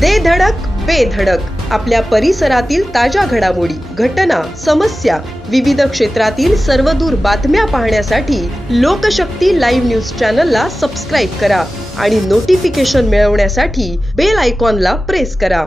दे धडक बेधडक आपल्या परिसरातील ताज्या घडामोडी, घटना, समस्या, विविध क्षेत्रातील सर्वदूर बातम्या पाहण्यासाठी लोकशक्ती लाईव्ह न्यूज चॅनलला सबस्क्राईब करा आणि नोटिफिकेशन मिळवण्यासाठी बेल आयकॉनला प्रेस करा।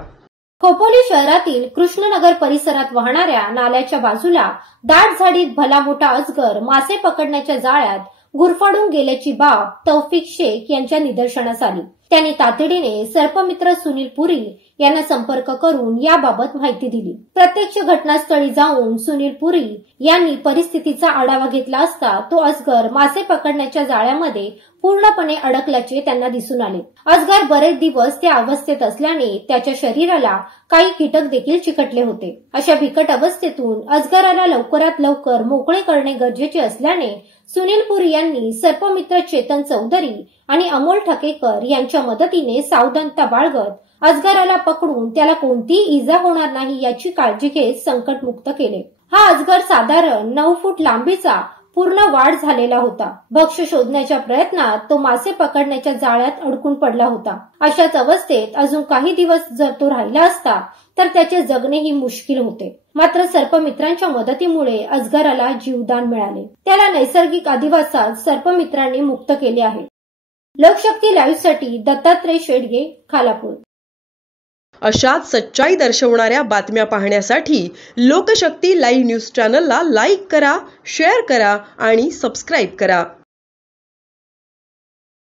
खोपोली शहरातील कृष्णनगर परिसरात वाहणाऱ्या नाल्याच्या बाजूला दाट झाडीत भला मोठा अजगर मासे पकडण्याच्या जाळ्यात गुरफाडून गेल्याची बाब तौफिक शेख यांच्या निदर्शनास आली। त्यांनी तातडीने सर्पमित्र सुनील पुरी यांना संपर्क करून याबाबत माहिती दिली। प्रत्यक्ष घटनास्थळी जाऊन सुनील पुरी यांनी परिस्थितीचा आढावा घेतला असता तो अजगर मासे पकडण्याच्या जाळ्यामध्ये पूर्णपणे अडकल्याचे त्यांना दिसून आले। अजगर बरेच दिवस त्या अवस्थेत असल्याने त्याच्या शरीराला काही कीटक देखील चिकटले होते। अशा बिकट अवस्थेतून अजगराला लवकरात लवकर मोकळे करणे गरजेचे असल्याने सुनील पुरी यांनी सर्पमित्र चेतन चौधरी आणि अमोल ठकेकर यांच्या मदतीने सावधानता बाळगत अजगराला पकडून त्याला कोणतीही इजा होणार नाही याची काळजी घेत संकटमुक्त केले। हा अजगर साधारण 9 फूट लांबीचा पूर्ण वाढ झालेला होता। भक्ष्य शोधण्याच्या प्रयत्नात तो मासे पकडण्याच्या जाळ्यात अडकून पडला होता। अशाच अवस्थेत अजून काही दिवस जर तो राहिला असता तर त्याचे जगणेही मुश्किल होते। मात्र सर्पमित्रांच्या मदतीमुळे अजगराला जीवदान मिळाले। त्याला नैसर्गिक अधिवासात सर्पमित्रांनी मुक्त केले आहे। लोकशक्ती लाईव्ह साठी दत्तात्रय शेडगे, खालापूर। अशाच सच्चाई दर्शवणाऱ्या बातम्या पाहण्यासाठी लोकशक्ती लाईव्ह न्यूज चॅनलला लाईक करा, शेअर करा आणि सबस्क्राईब करा।